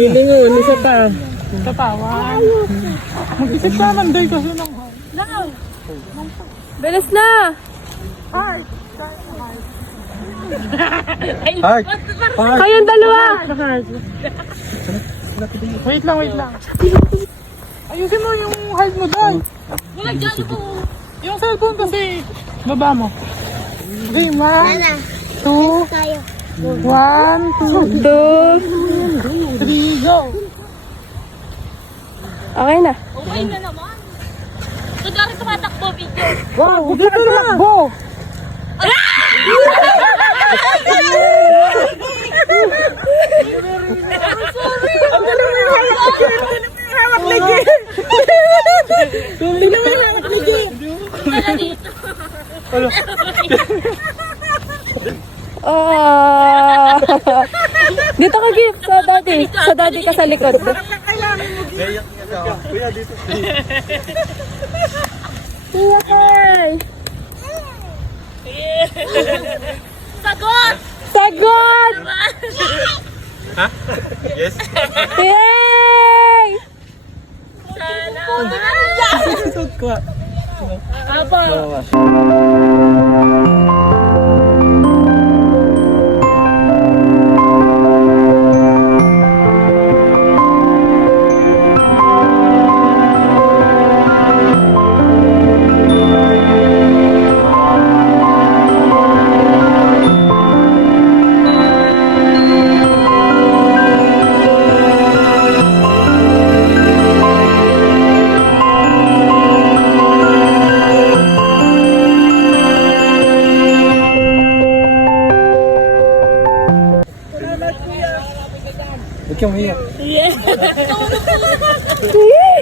Feeling mo, isa pa. Tatawan. Mag-isip ka naman day kasi ng Bilis na! heart. Heart. Kayong dalawa! Wait lang. Ayusin mo yung heart mo, day. Wala dyan ito. Yung cellphone kasi, baba mo. Okay, 1, 2, 1, 2, 3, go. Okay na. Okay na naman. Kagari tumatakbo video. Wow, hindi ka tumakbo. Ah. Dito ka, Gip, sa daddy. Sa daddy ka sa likod. Kuya, dito. Kuya Carl! Sagot! Sagot! Ha? Yes? Yay! Sana. Susunod ko. Apa? Huwag kang umiyak. Yeah.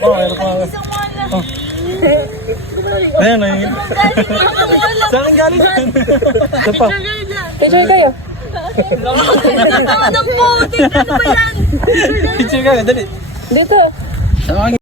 Oh, meron pa. Oh. Ayan, ayun. Sa akin galing yan. Isa pa. Picture kayo. Tawa ng puti. Ano ba yan? Picture ka, dali. Dito. Sa akin